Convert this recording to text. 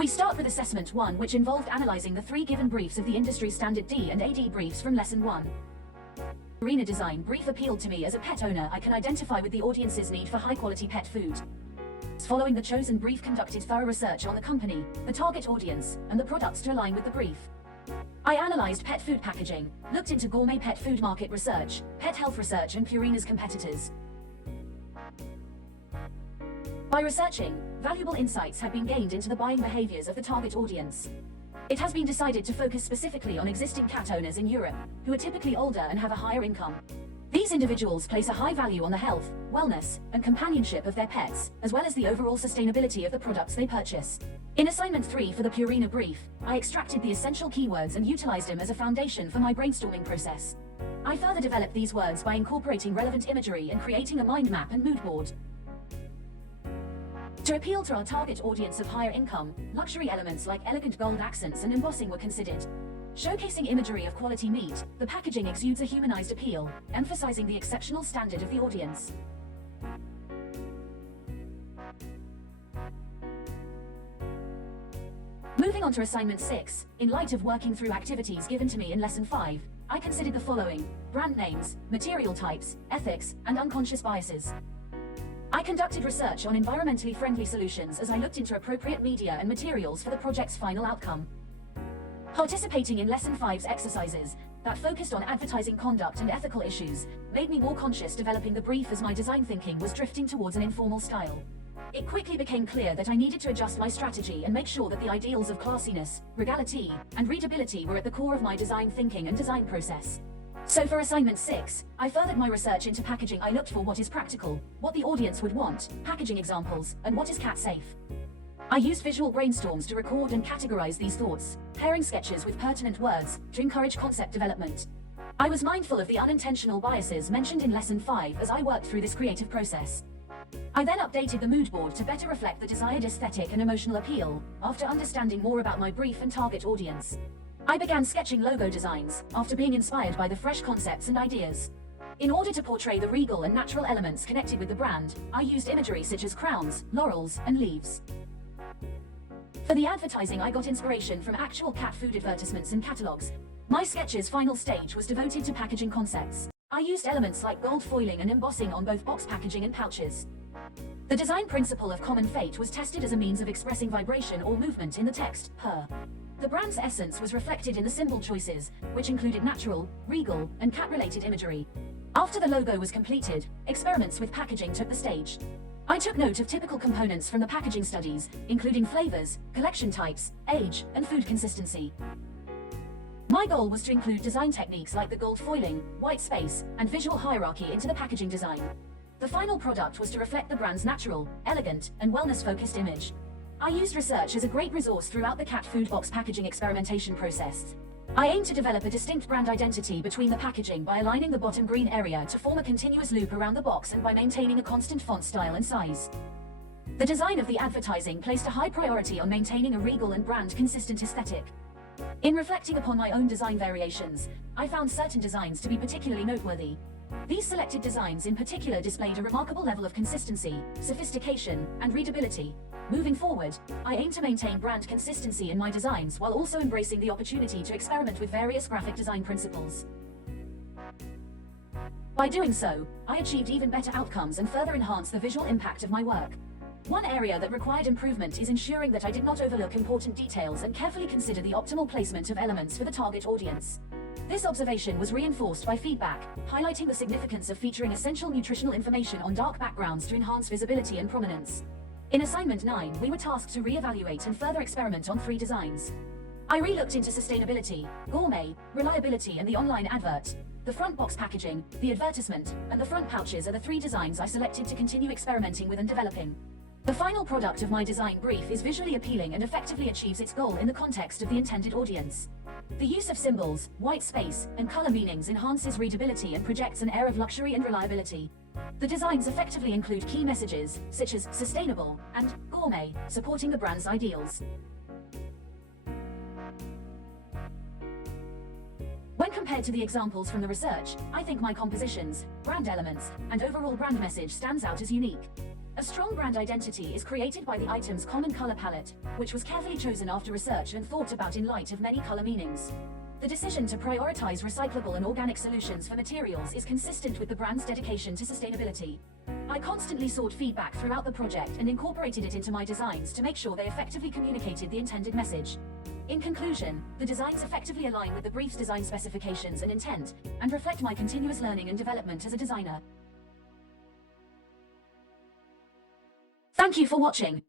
We start with assessment 1, which involved analyzing the 3 given briefs of the industry standard D and AD briefs from lesson 1. Purina design brief appealed to me as a pet owner. I can identify with the audience's need for high-quality pet food. Following the chosen brief, conducted thorough research on the company, the target audience, and the products to align with the brief. I analyzed pet food packaging, looked into gourmet pet food market research, pet health research, and Purina's competitors. By researching, valuable insights have been gained into the buying behaviors of the target audience. It has been decided to focus specifically on existing cat owners in Europe, who are typically older and have a higher income. These individuals place a high value on the health, wellness, and companionship of their pets, as well as the overall sustainability of the products they purchase. In assignment 3 for the Purina brief, I extracted the essential keywords and utilized them as a foundation for my brainstorming process. I further developed these words by incorporating relevant imagery and creating a mind map and mood board. To appeal to our target audience of higher income, luxury elements like elegant gold accents and embossing were considered. Showcasing imagery of quality meat, the packaging exudes a humanized appeal, emphasizing the exceptional standard of the audience. Moving on to assignment 6, in light of working through activities given to me in lesson 5, I considered the following: brand names, material types, ethics, and unconscious biases. I conducted research on environmentally friendly solutions as I looked into appropriate media and materials for the project's final outcome. Participating in lesson 5's exercises that focused on advertising conduct and ethical issues made me more conscious, developing the brief as my design thinking was drifting towards an informal style. It quickly became clear that I needed to adjust my strategy and make sure that the ideals of classiness, regality, and readability were at the core of my design thinking and design process. So for assignment 6, I furthered my research into packaging. I looked for what is practical, what the audience would want, packaging examples, and what is cat safe. I used visual brainstorms to record and categorize these thoughts, pairing sketches with pertinent words to encourage concept development. I was mindful of the unintentional biases mentioned in lesson 5 as I worked through this creative process. I then updated the mood board to better reflect the desired aesthetic and emotional appeal, after understanding more about my brief and target audience. I began sketching logo designs, after being inspired by the fresh concepts and ideas. In order to portray the regal and natural elements connected with the brand, I used imagery such as crowns, laurels, and leaves. For the advertising, I got inspiration from actual cat food advertisements and catalogs. My sketch's final stage was devoted to packaging concepts. I used elements like gold foiling and embossing on both box packaging and pouches. The design principle of common fate was tested as a means of expressing vibration or movement in the text, purr. The brand's essence was reflected in the symbol choices, which included natural, regal, and cat-related imagery. After the logo was completed, experiments with packaging took the stage. I took note of typical components from the packaging studies, including flavors, collection types, age, and food consistency. My goal was to include design techniques like the gold foiling, white space, and visual hierarchy into the packaging design. The final product was to reflect the brand's natural, elegant, and wellness-focused image. I used research as a great resource throughout the cat food box packaging experimentation process. I aim to develop a distinct brand identity between the packaging by aligning the bottom green area to form a continuous loop around the box and by maintaining a constant font style and size. The design of the advertising placed a high priority on maintaining a regal and brand consistent aesthetic. In reflecting upon my own design variations, I found certain designs to be particularly noteworthy. These selected designs in particular displayed a remarkable level of consistency, sophistication, and readability. Moving forward, I aim to maintain brand consistency in my designs while also embracing the opportunity to experiment with various graphic design principles. By doing so, I achieved even better outcomes and further enhanced the visual impact of my work. One area that required improvement is ensuring that I did not overlook important details and carefully consider the optimal placement of elements for the target audience. This observation was reinforced by feedback, highlighting the significance of featuring essential nutritional information on dark backgrounds to enhance visibility and prominence. In assignment 9, we were tasked to re-evaluate and further experiment on 3 designs. I re-looked into sustainability, gourmet, reliability, and the online advert. The front box packaging, the advertisement, and the front pouches are the 3 designs I selected to continue experimenting with and developing. The final product of my design brief is visually appealing and effectively achieves its goal in the context of the intended audience. The use of symbols, white space, and color meanings enhances readability and projects an air of luxury and reliability. The designs effectively include key messages, such as sustainable and gourmet, supporting the brand's ideals. When compared to the examples from the research, I think my compositions, brand elements, and overall brand message stands out as unique. A strong brand identity is created by the item's common color palette, which was carefully chosen after research and thought about in light of many color meanings. The decision to prioritize recyclable and organic solutions for materials is consistent with the brand's dedication to sustainability. I constantly sought feedback throughout the project and incorporated it into my designs to make sure they effectively communicated the intended message. In conclusion, the designs effectively align with the brief's design specifications and intent, and reflect my continuous learning and development as a designer. Thank you for watching.